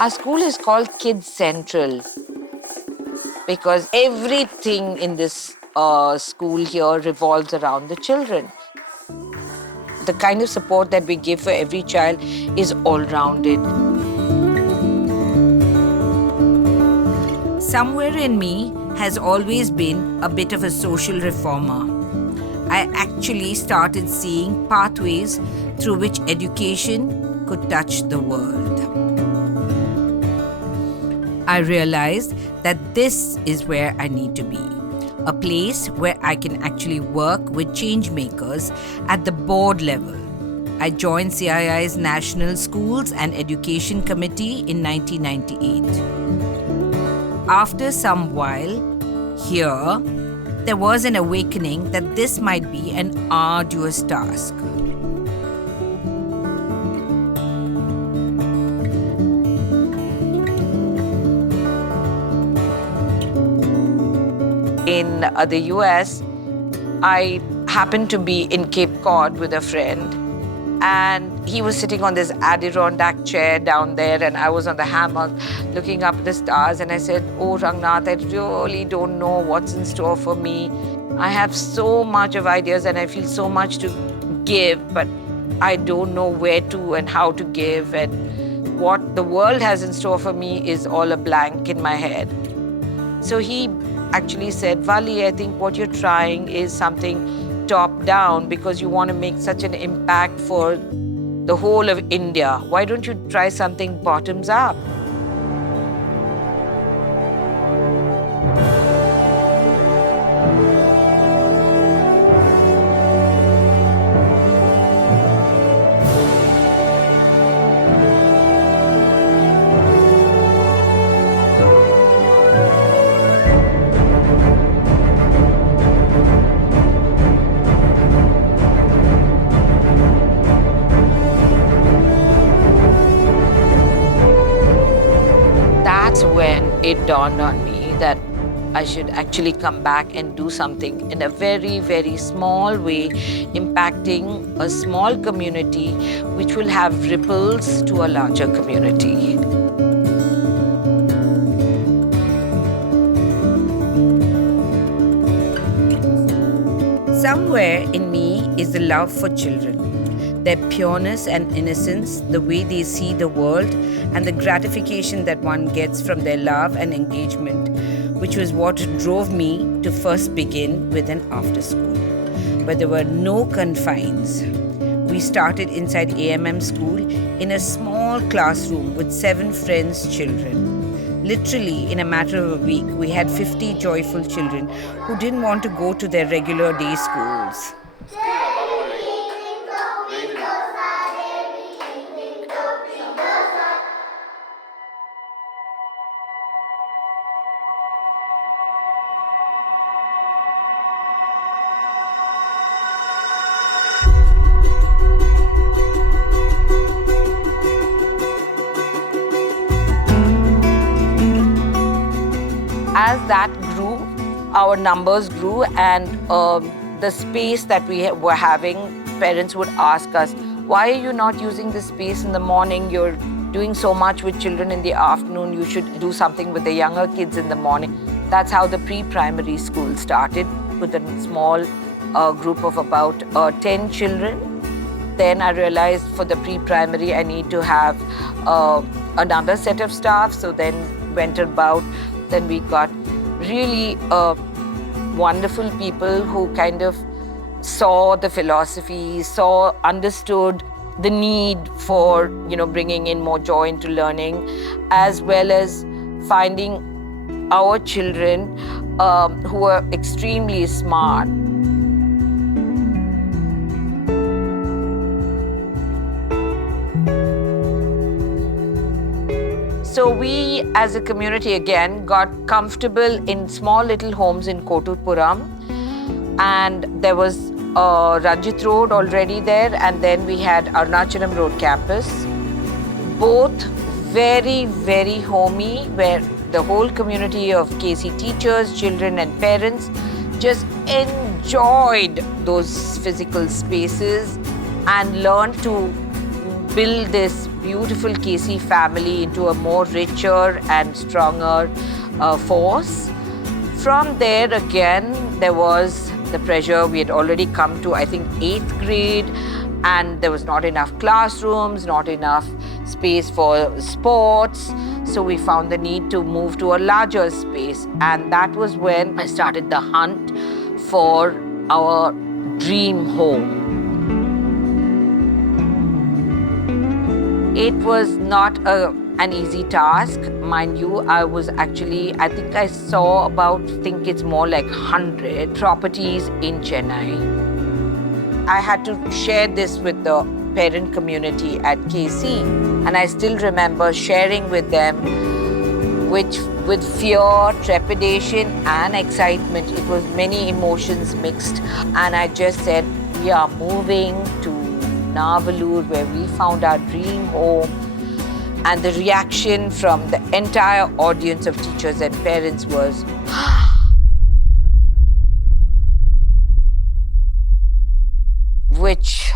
Our school is called Kids Central because everything in this school here revolves around the children. The kind of support that we give for every child is all-rounded. Somewhere in me has always been a bit of a social reformer. I actually started seeing pathways through which education could touch the world. I realized that this is where I need to be. A place where I can actually work with change makers at the board level. I joined CII's National Schools and Education Committee in 1998. After some while here, there was an awakening that this might be an arduous task. In the US, I happened to be in Cape Cod with a friend, and he was sitting on this Adirondack chair down there, and I was on the hammock looking up at the stars, and I said, "Oh, Rangnath, I really don't know what's in store for me. I have so much of ideas and I feel so much to give, but I don't know where to and how to give, and what the world has in store for me is all a blank in my head." So he actually said, "Valli, I think what you're trying is something top down because you want to make such an impact for the whole of India. Why don't you try something bottoms up?" That's when it dawned on me that I should actually come back and do something in a very, very small way, impacting a small community which will have ripples to a larger community. Somewhere in me is the love for children, their pureness and innocence, the way they see the world, and the gratification that one gets from their love and engagement, which was what drove me to first begin with an after school, where there were no confines. We started inside AMM school in a small classroom with 7 friends' children. Literally, in a matter of a week, we had 50 joyful children who didn't want to go to their regular day schools. As that grew, our numbers grew, and the space that we were having, parents would ask us, "Why are you not using this space in the morning? You're doing so much with children in the afternoon. You should do something with the younger kids in the morning." That's how the pre-primary school started, with a small group of about 10 children. Then I realized for the pre-primary I need to have another set of staff, so then went about. Then we got really wonderful people who kind of saw the philosophy, understood the need for, bringing in more joy into learning, as well as finding our children who are extremely smart. So we, as a community, again, got comfortable in small little homes in Kotturpuram. And there was Ranjit Road already there, and then we had Arunachalam Road campus. Both very, very homey, where the whole community of KC teachers, children and parents just enjoyed those physical spaces and learned to build this beautiful KC family into a more richer and stronger force. From there again, there was the pressure. We had already come to, I think, 8th grade, and there was not enough classrooms, not enough space for sports. So we found the need to move to a larger space. And that was when I started the hunt for our dream home. It was not an easy task. Mind you, I think I saw think it's more like 100 properties in Chennai. I had to share this with the parent community at KC, and I still remember sharing with them with fear, trepidation and excitement. It was many emotions mixed, and I just said, we are moving to Navalur, where we found our dream home. And the reaction from the entire audience of teachers and parents was, which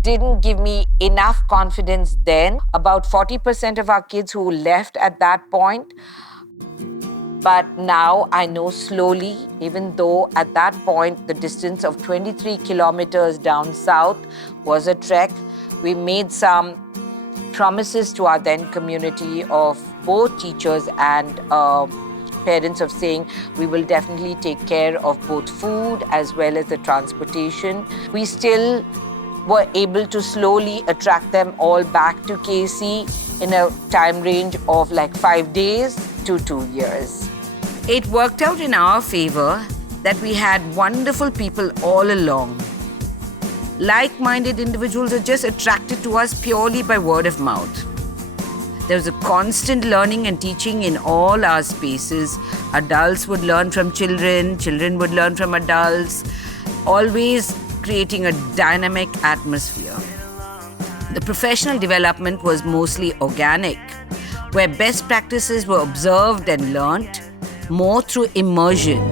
didn't give me enough confidence then. About 40% of our kids who left at that point. But now I know slowly, even though at that point the distance of 23 kilometers down south was a trek, we made some promises to our then community of both teachers and parents of saying we will definitely take care of both food as well as the transportation. We still were able to slowly attract them all back to KC in a time range of like 5 days to 2 years. It worked out in our favor that we had wonderful people all along. Like-minded individuals are just attracted to us purely by word of mouth. There was a constant learning and teaching in all our spaces. Adults would learn from children, children would learn from adults, always creating a dynamic atmosphere. The professional development was mostly organic, where best practices were observed and learnt more through immersion.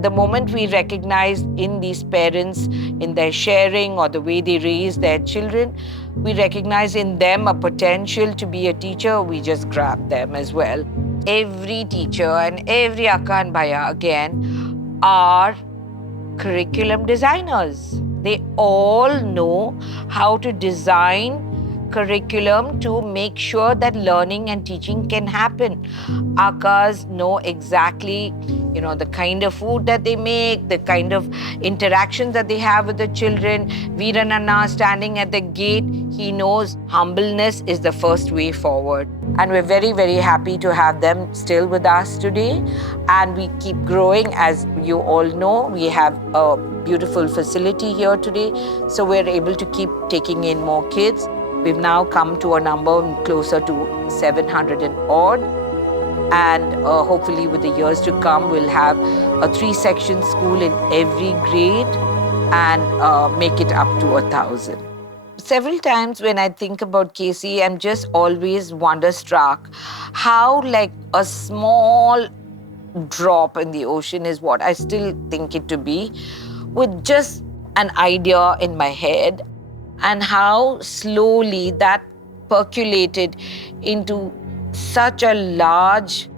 The moment we recognized in these parents, in their sharing or the way they raise their children, we recognize in them a potential to be a teacher, we just grab them as well. Every teacher and every Akka and Bhaiya, again, are curriculum designers. They all know how to design curriculum to make sure that learning and teaching can happen. Akkas know exactly, the kind of food that they make, the kind of interactions that they have with the children. Veerananna standing at the gate, he knows humbleness is the first way forward. And we're very, very happy to have them still with us today. And we keep growing. As you all know, we have a beautiful facility here today. So we're able to keep taking in more kids. We've now come to a number closer to 700 and odd. And hopefully with the years to come, we'll have a 3-section school in every grade and make it up to 1,000. Several times when I think about KC, I'm just always wonderstruck how like a small drop in the ocean is what I still think it to be, with just an idea in my head, and how slowly that percolated into such a large,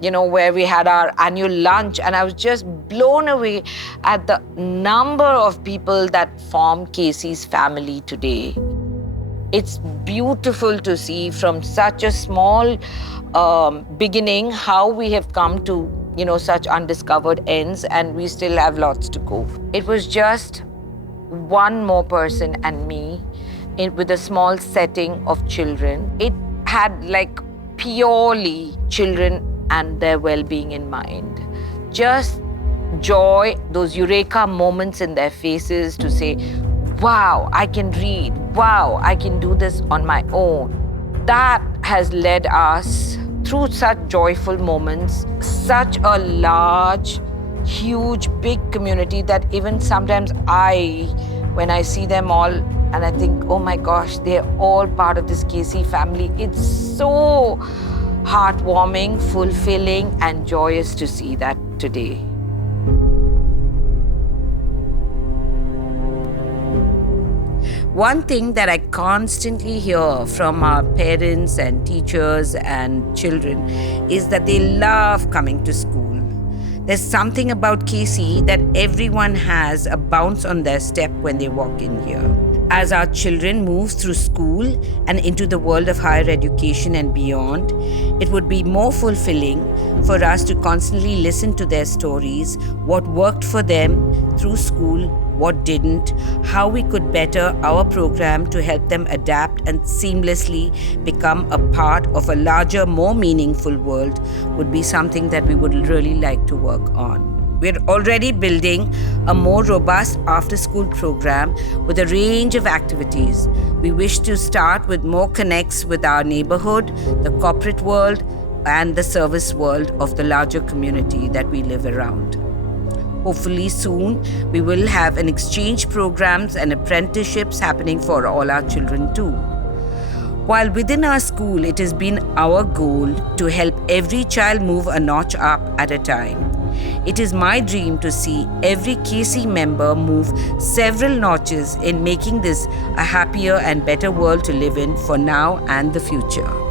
where we had our annual lunch, and I was just blown away at the number of people that form KC's family today. It's beautiful to see from such a small beginning how we have come to, such undiscovered ends, and we still have lots to go. It was just one more person and me with a small setting of children. It had like purely children and their well-being in mind. Just joy, those eureka moments in their faces to say, wow, I can read, wow, I can do this on my own. That has led us through such joyful moments, such a large, huge, big community that even sometimes when I see them all, and I think, oh my gosh, they're all part of this KC family. It's so heartwarming, fulfilling, and joyous to see that. today. One thing that I constantly hear from our parents and teachers and children is that they love coming to school. There's something about KC that everyone has a bounce on their step when they walk in here. As our children move through school and into the world of higher education and beyond, it would be more fulfilling for us to constantly listen to their stories, what worked for them through school, what didn't, how we could better our program to help them adapt and seamlessly become a part of a larger, more meaningful world would be something that we would really like to work on. We're already building a more robust after-school program with a range of activities. We wish to start with more connects with our neighborhood, the corporate world, and the service world of the larger community that we live around. Hopefully soon, we will have an exchange programs and apprenticeships happening for all our children too. While within our school, it has been our goal to help every child move a notch up at a time. It is my dream to see every KC member move several notches in making this a happier and better world to live in for now and the future.